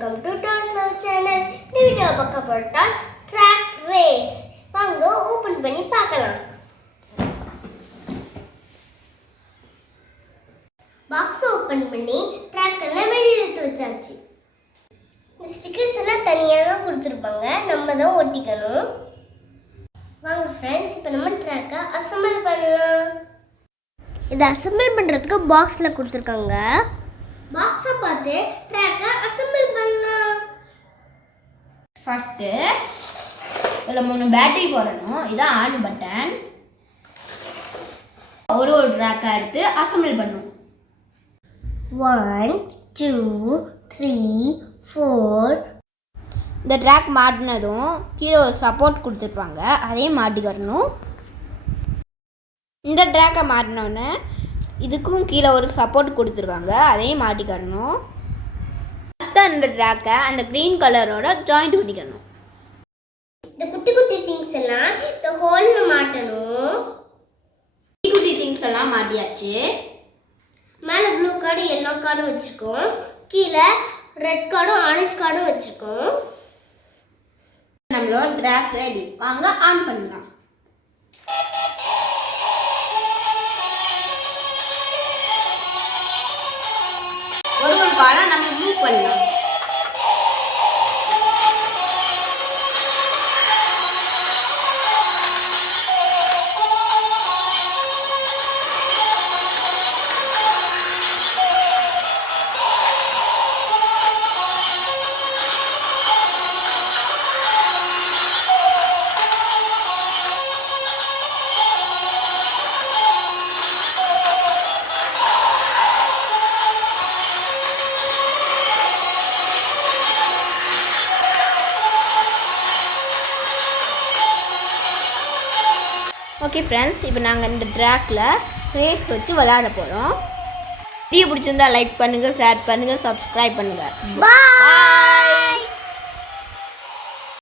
welcome to Love channel. இந்த video பார்க்க போறா ட்ராக் ரேஸ். வாங்க ஓபன் பண்ணி பார்க்கலாம். பாக்ஸ் ஓபன் பண்ணி ட்ராக் எல்லாம் வெளிய எடுத்து வச்சாச்சு. இந்த ஸ்டிக்கர்ஸ் எல்லாம் தனியா தான் கொடுத்திருப்பாங்க. நம்ம தான் ஒட்டிக்கணும். வாங்க फ्रेंड्स, இப்போ நம்ம ட்ராக்கை அசெம்பிள் பண்ணலாம். இத அசெம்பிள் பண்றதுக்கு பாக்ஸ்ல கொடுத்திருக்காங்க. பாக்ஸை பார்த்து ட்ராக்கை அசெம்பிள் பண்ணலாம். ஃபர்ஸ்ட் இதுல 3 பேட்டரி போடணும். இதான் ஆன் பட்டன். ஒரு ட்ராக்கை எடுத்து அசெம்பிள் பண்ணணும். 1 2 3 4. இந்த ட்ராக் மாட்டினதும் கீழே ஒரு சப்போர்ட் கொடுத்துருப்பாங்க, அதையும் மாட்டிக்கணும். இந்த ட்ராக்கை மாட்டினோடனே இதுக்கும் கீழே ஒரு சப்போர்ட் கொடுத்துருக்காங்க, அதையும் மாட்டிக்கணும். அடுத்த இந்த ட்ராக்கை அந்த க்ரீன் கலரோட ஜாயிண்ட் பண்ணிக்கணும். இந்த குட்டி குட்டி திங்ஸ் எல்லாம் இந்த ஹோல்ல மாட்டணும். குட்டி குட்டி திங்ஸ் எல்லாம் மாட்டியாச்சு. மேலே ப்ளூ கார்டு எல்லோ கார்டு வச்சுருக்கோம். கீழே ரெட் கார்டும் ஆரஞ்சு கார்டும் வச்சுருக்கோம். நம்மளோட ட்ராக் ரெடி. வாங்க ஆன் பண்ணலாம். ஒரு காலம் நம்ம மூவ் பண்ணலாம். ஓகே ஃப்ரெண்ட்ஸ், இப்போ நாங்கள் இந்த ட்ராக்கில் ரேஸ் வச்சு விளையாட போகிறோம். வீடியோ பிடிச்சிருந்தா லைக் பண்ணுங்கள், ஷேர் பண்ணுங்கள், சப்ஸ்கிரைப் பண்ணுங்கள். பாய்.